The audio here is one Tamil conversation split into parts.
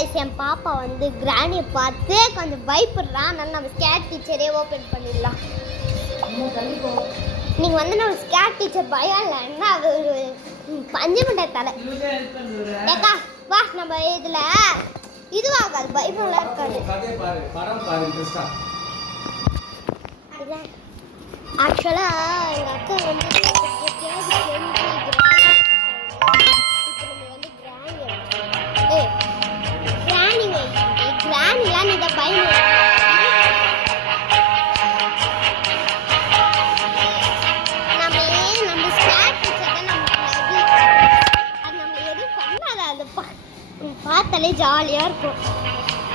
गाइस என் பாப்பா வந்து கிரானியை பார்த்து கொஞ்சம் பயப்படுறா. அதனால நம்ம ஸ்கேட் டீச்சரே ஓபன் பண்ணிடலாம். நீங்க வந்து நம்ம ஸ்கேட் டீச்சர் பயம் இல்லைன்னா அது ஒரு பஞ்சு மண்டை தலை. ஏக்கா வா நம்ம இதுல இதுவாகாது பயமெல்லாம் இருக்காது. ஆக்சுவலா எங்க அக்கா வந்து பார்த்தாலே ஜாலியாக இருக்கும்.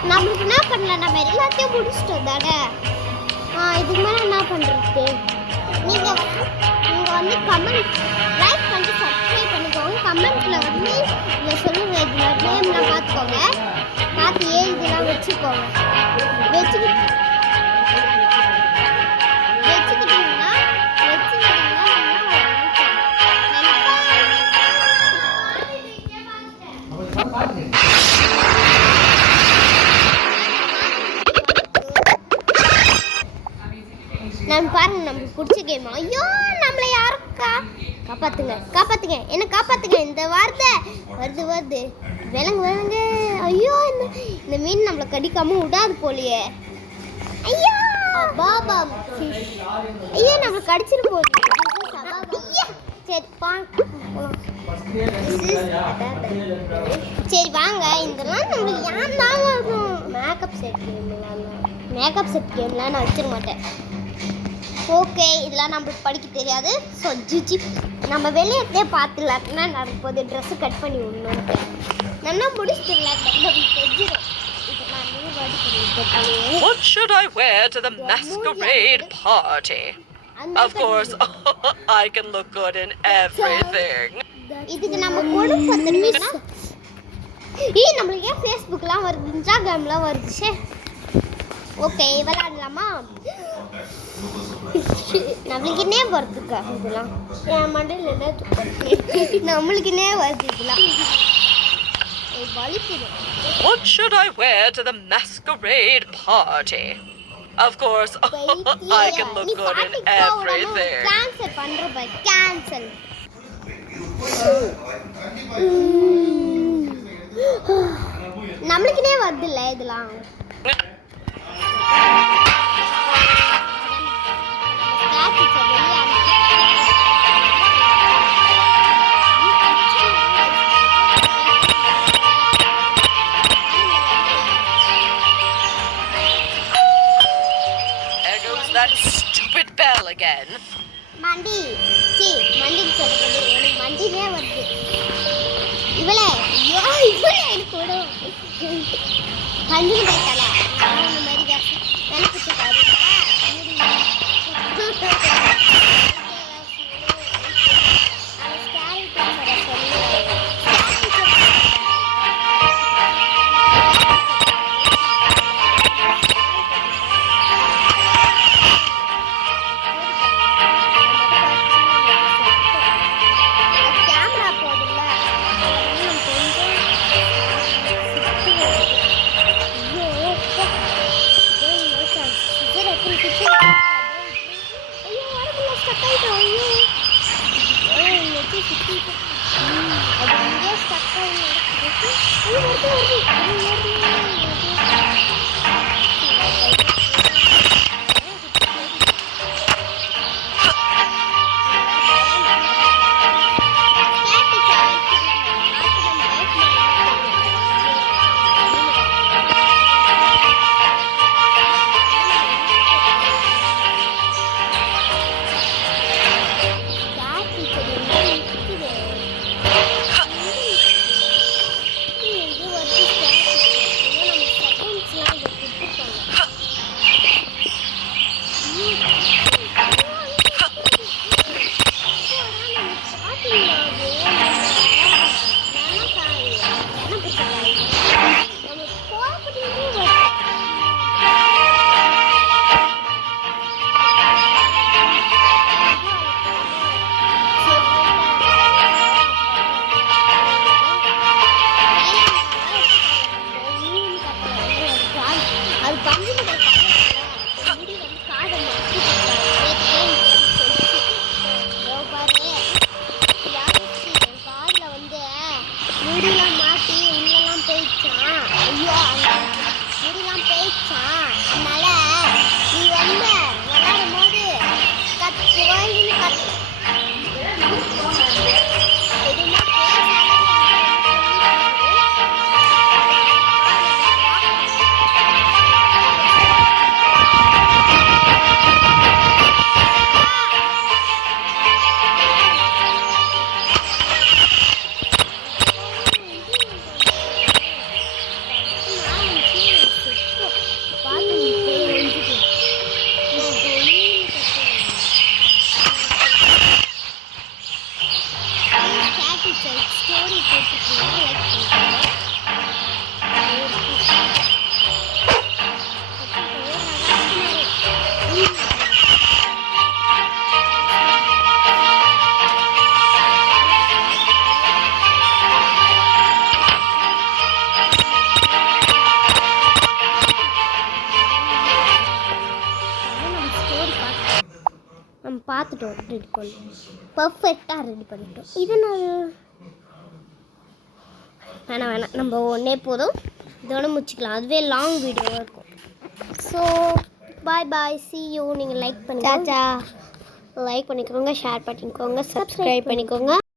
நம்மளுக்கு என்ன பண்ணல, நம்ம எல்லாத்தையும் முடிச்சிட்டோம் தானே. இதுக்கு மேலே என்ன பண்ணுறது? நீங்கள் வந்து கமெண்ட் லைக் பண்ணிட்டு சப்ஸ்கிரைப் பண்ணிக்கோங்க. கமெண்ட்டில் வந்து நீங்கள் சொல்லுங்கள், இதில் நேம்லாம் பார்த்துக்கோங்க. பார்த்து இதெல்லாம் வச்சுக்கோங்க. வச்சுக்கிட்டிங்கன்னா நான் பாருங்க நமக்கு பிடிச்ச கேம். ஐயோ நம்மளை யாருக்கா காப்பாத்துங்க என்ன காப்பாத்துங்க. இந்த வார்த்தை வருது விலங்கு. ஐயோ இந்த மீன் நம்மளை கடிக்காம விடாது போலியே. ஐயோ பாபா ஐயோ நம்மளை கடிச்சிரு போகுது. சரி வாங்க, இதெல்லாம் நம்மளுக்கு ஏன் தான் வரும். மேக்கப் செட் கேம்லாம் நான் வச்சிட மாட்டேன். ஓகே, இதெல்லாம் நம்மளுக்கு படிக்க தெரியாது. ஸோ ஜிஜி நம்ம வெளியே பார்த்துலாட்டினா நான் போது ட்ரெஸ்ஸு கட் பண்ணி விடணுன்ட்டு நல்லா முடிச்சுட்டுலாம் தெரிஞ்சிடும். What should I wear to the masquerade party? Of course, I can look good in everything. இதுக்கு நம்ம கொடுப்போம் தெரியுமா? நம்மளுக்கு ஏன் ஃபேஸ்புக்லாம் வருது, இன்ஸ்டாகிராம்லாம் வருது. ஓகே விளையாடலாமா? நம்மளுக்குன்னே வருதுக்கா இதெல்லாம். என் மண்டையில் என்ன நம்மளுக்குன்னே வருது இதெல்லாம். What should I wear to the masquerade party? Of course, I can look good in everything. Cancel பண்றப்ப cancel. நம்மளுக்குனே வருது இல்ல இதெல்லாம். That stupid bell again. மண்டி சொல்றது எனக்கு மண்டினே வருது. இவளே எனக்கு கூட கஞ்சு கேட்கல. அந்த மாதிரி நினைப்பிட்டு பாருங்க. நம்ம பார்த்துட்டோம், ரெடி பண்ணோம், பர்ஃபெக்டாக ரெடி பண்ணிட்டோம். இது நான் வேணாம் நம்ம ஒன்றே போதும், இதோட முடிச்சிக்கலாம், அதுவே லாங் வீடியோவாக இருக்கும். So bye see you. நீங்கள் லைக் பண்ணிக்கோங்க, லைக் பண்ணிக்கோங்க, ஷேர் பண்ணிக்கோங்க, சப்ஸ்கிரைப் பண்ணிக்கோங்க.